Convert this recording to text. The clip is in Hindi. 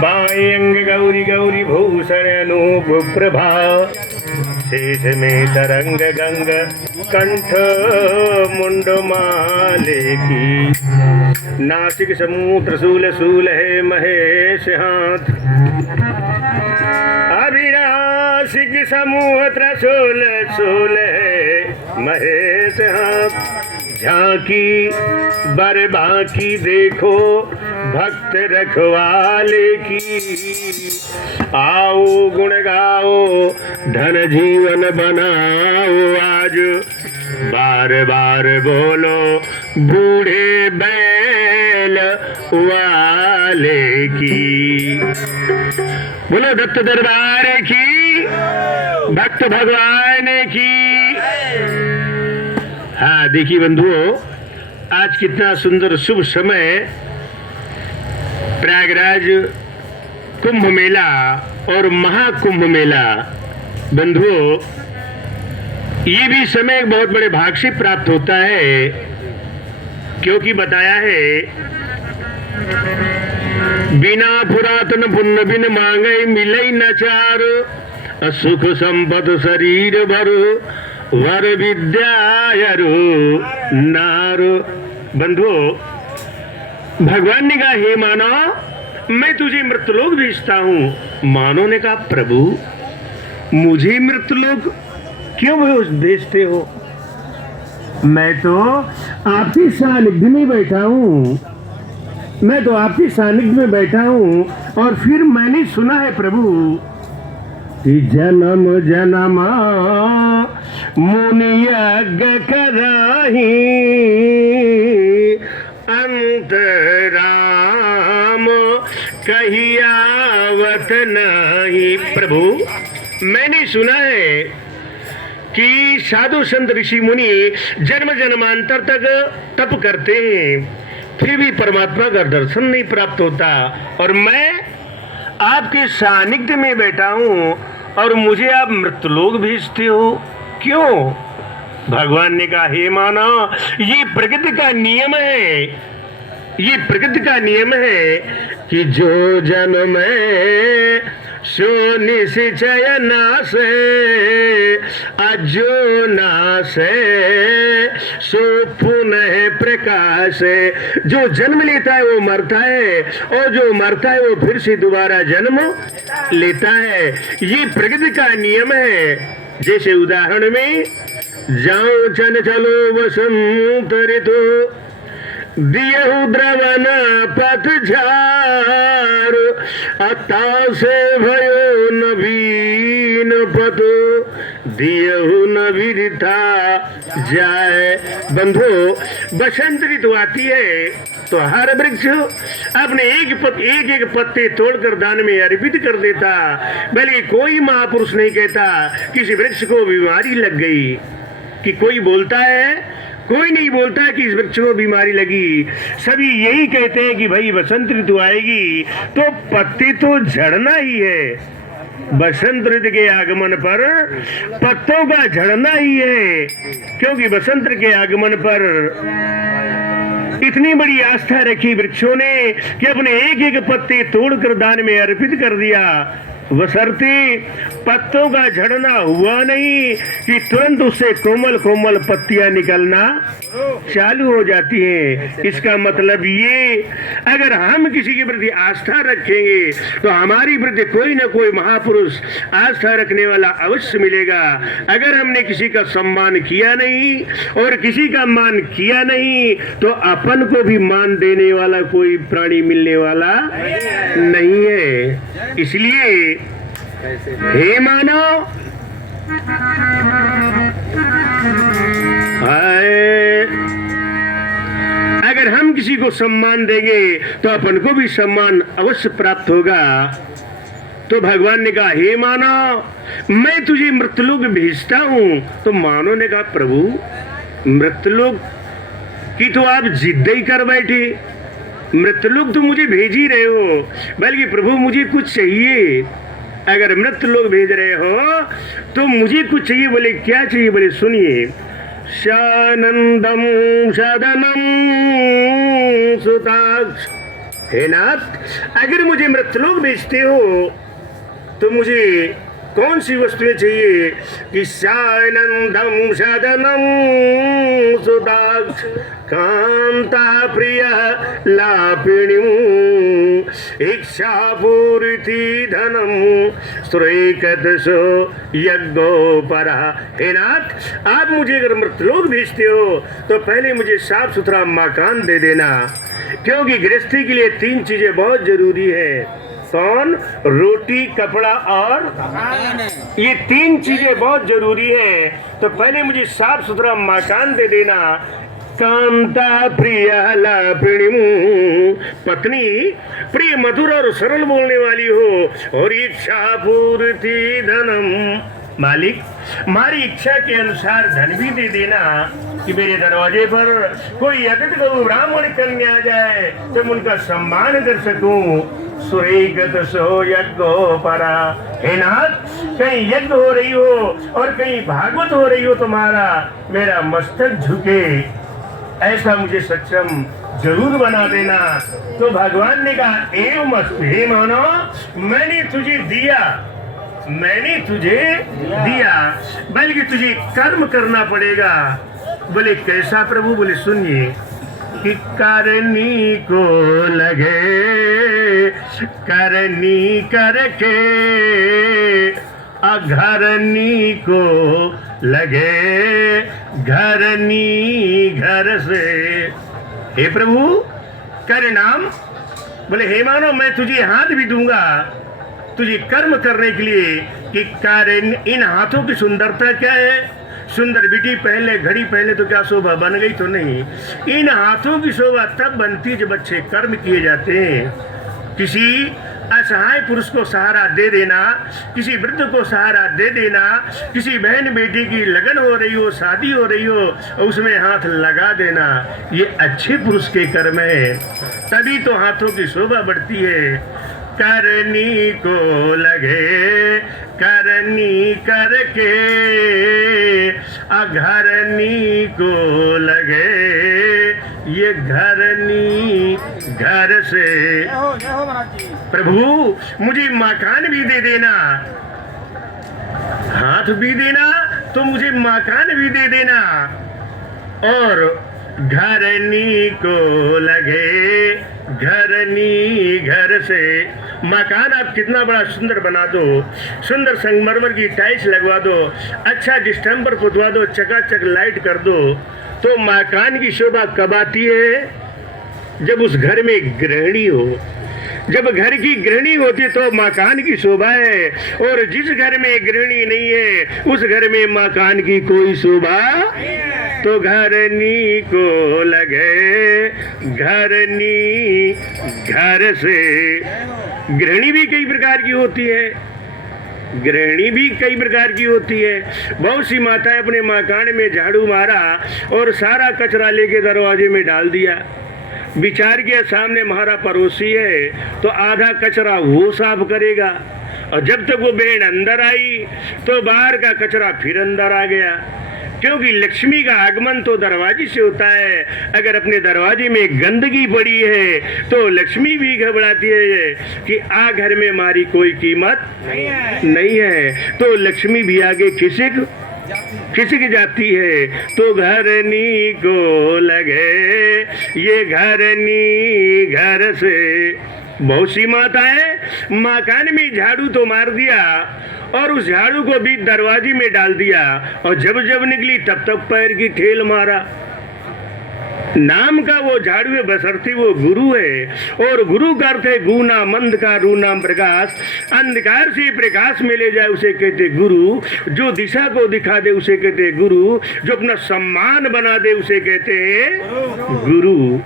बाएं अंग गौरी गौरी भूषण अनूप प्रभा, शेष में तरंग गंग कंठ मुंड माले की, नासिक समूह त्रिशूल शूल है महेश हाथ, अभिनाशिक समूह त्रिशूल शूल है महेश हाथ, झांकी बर बाकी देखो भक्त रखवाले की, आओ गुण गाओ धन जीवन बनाओ आज, बार बार बोलो बूढ़े बैल वाले की। बोलो दत्त दरबार की, भक्त भगवान की। हाँ देखिए बंधुओं, आज कितना सुंदर शुभ समय, प्रयागराज कुंभ मेला और महाकुंभ मेला। बंधुओं, ये भी समय एक बहुत बड़े भाग से प्राप्त होता है, क्योंकि बताया है बिना पुरातन पुण्य बिन मांगे मिले न चार, सुख संपद शरीर भर वर विद्यायरु नारो। बंधुओं, भगवान ने कहा हे मानव, मैं तुझे मृतलोक भेजता हूं। मानव ने कहा प्रभु, मुझे मृतलोक क्यों भेजते हो? मैं तो आपकी सानिध्य में बैठा हूं, मैं तो आपकी सानिध्य में बैठा हूं। और फिर मैंने सुना है प्रभु कि जन्म जन्म मुनि यज्ञ कराही, अंत राम कहियावत नहीं। प्रभु, मैंने सुना है कि साधु संत ऋषि मुनि जन्म जन्मांतर तक तप करते हैं, फिर भी परमात्मा का दर्शन नहीं प्राप्त होता, और मैं आपके सानिध्य में बैठा हूं और मुझे आप मृतलोक भेजते हो, क्यों? भगवान ने कहा हे मानव, ये प्रकृति का नियम है, ये प्रकृति का नियम है कि जो जन्म है सो निश्चय नासे, अजो नासे सो पुनः प्रकाश। जो जन्म लेता है वो मरता है, और जो मरता है वो फिर से दोबारा जन्म लेता है। ये प्रकृति का नियम है। जैसे उदाहरण में, जाओ चल चलो वसंत ऋतु, दियहु द्रवन पतझार, अता से भयो नवीन पतु, दियहु नवीरता जाए। बंधु, बसंत ऋतु आती है तो हर वृक्ष अपने एक एक पत्ते तोड़कर दान में अर्पित कर देता, बल्कि कोई महापुरुष नहीं कहता किसी वृक्ष को बीमारी लग गई, कि कोई बोलता है, कोई नहीं बोलता है कि इस वृक्ष को बीमारी लगी। सभी यही कहते हैं कि भाई बसंत ऋतु आएगी तो पत्ते तो झड़ना ही है। बसंत ऋतु के आगमन पर पत्तों का झड़ना ही है, क्योंकि बसंत के आगमन पर इतनी बड़ी आस्था रखी वृक्षों ने कि अपने एक एक पत्ते तोड़कर दान में अर्पित कर दिया। बशर्ते पत्तों का झड़ना हुआ नहीं कि तुरंत उससे कोमल कोमल पत्तियां निकलना चालू हो जाती हैं। इसका मतलब ये, अगर हम किसी के प्रति आस्था रखेंगे तो हमारी प्रति कोई ना कोई महापुरुष आस्था रखने वाला अवश्य मिलेगा। अगर हमने किसी का सम्मान किया नहीं और किसी का मान किया नहीं तो अपन को भी मान देने वाला कोई प्राणी मिलने वाला नहीं है। इसलिए हे मानव, अगर हम किसी को सम्मान देंगे तो अपन को भी सम्मान अवश्य प्राप्त होगा। तो भगवान ने कहा हे मानव, मैं तुझे मृतलोक भेजता हूं। तो मानव ने कहा प्रभु, मृतलोक की तो आप जिद ही कर बैठे, मृतलोक तो मुझे भेज ही रहे हो, बल्कि प्रभु मुझे कुछ चाहिए। अगर मृतलोक भेज रहे हो तो मुझे कुछ चाहिए। बोले क्या चाहिए? बोले सुनिए, शानंदम सदनम सुताक्ष हे नाथ, अगर मुझे मृतलोक भेजते हो तो मुझे कौन सी वस्तुएं चाहिए कि सानंदम सदनम सुदाक्ष कांता प्रिय लापिणीम इच्छापूर्ति धनम सुरेकदसो यज्ञोपरा। हे नाथ, आप मुझे अगर मृतलोक भेजते हो तो पहले मुझे साफ सुथरा मकान दे देना, क्योंकि गृहस्थी के लिए 3 चीजें बहुत जरूरी है। कौन? रोटी, कपड़ा और ये 3 चीजें बहुत जरूरी है। तो पहले मुझे साफ सुथरा मकान दे देना। कांता प्रिय लापिणीम, पत्नी प्रिय मधुर और सरल बोलने वाली हो, और इच्छा पूर्ति धनम, मालिक हमारी इच्छा के अनुसार धन भी दे देना कि मेरे दरवाजे पर कोई अतिथि गौ ब्राह्मण कन्या आ जाए तो मैं उनका सम्मान कर सकूं। सुरेगत सो यज्ञोपरा। हे नाथ, कहीं यज्ञ हो रही हो और कहीं भागवत हो रही हो तुम्हारा, मेरा मस्तक झुके ऐसा मुझे सक्षम जरूर बना देना। तो भगवान ने कहा एवं मस्तु, हे मानो मैंने तुझे दिया, मैंने तुझे दिया, बल्कि तुझे कर्म करना पड़ेगा। बोले कैसा प्रभु? बोले सुनिए कि करनी को लगे करनी करके, अघरनी को लगे घरनी घर से। हे प्रभु कर नाम। बोले हे मानो मैं तुझे हाथ भी दूंगा तुझे कर्म करने के लिए कि कारण इन हाथों की सुंदरता क्या है? सुंदर बेटी पहले घड़ी पहले तो क्या शोभा बन गई तो नहीं, इन हाथों की शोभा तब बनती जब अच्छे कर्म किए जाते हैं। किसी असहाय पुरुष को सहारा दे देना, किसी वृद्ध को सहारा दे देना, किसी बहन बेटी की लगन हो रही हो, शादी हो रही हो और उसमें हाथ लगा देना, ये अच्छे पुरुष के कर्म है। तभी तो हाथों की शोभा बढ़ती है। करनी को लगे करनी करके, अघरनी को लगे ये घरनी घर से। प्रभु मुझे मकान भी दे देना, हाथ भी देना तो मुझे मकान भी दे देना, और घरनी को लगे घरनी घर से। मकान आप कितना बड़ा सुंदर बना दो, सुंदर संगमरमर की टाइल्स लगवा दो, अच्छा डिस्टेम्पर पुतवा दो, चकाचक लाइट कर दो, तो मकान की शोभा कब आती है? जब उस घर में गृहिणी हो। जब घर की गृहिणी होती तो मकान की शोभा है, और जिस घर में गृहिणी नहीं है उस घर में मकान की कोई शोभा। तो घरनी को लगे घरनी घर से। गृहिणी भी कई प्रकार की होती है, गृहिणी भी कई प्रकार की होती है। बहुत सी माताएं अपने मकान में झाड़ू मारा और सारा कचरा लेके दरवाजे में डाल दिया। विचार किया सामने हमारा पड़ोसी है तो आधा कचरा वो साफ करेगा, और जब तक वो बहन अंदर आई तो बाहर का कचरा फिर अंदर आ गया। क्योंकि लक्ष्मी का आगमन तो दरवाजे से होता है। अगर अपने दरवाजे में गंदगी पड़ी है तो लक्ष्मी भी घबराती है कि आ घर में हमारी कोई कीमत नहीं है, तो लक्ष्मी भी आगे खिसक जाती है। तो घरनी को लगे ये घरनी घर से। बहुत सी माताएं मकान में झाड़ू तो मार दिया और उस झाड़ू को भी दरवाजे में डाल दिया, और जब जब निकली तब तक पैर की ठेल मारा। नाम का वो झाड़ू है, बसरती वो गुरु है, और गुरु का अर्थ है गुना मंद का रू नाम प्रकाश। अंधकार से प्रकाश में ले जाए उसे कहते गुरु, जो दिशा को दिखा दे उसे कहते गुरु, जो अपना सम्मान बना दे उसे कहते गुरु।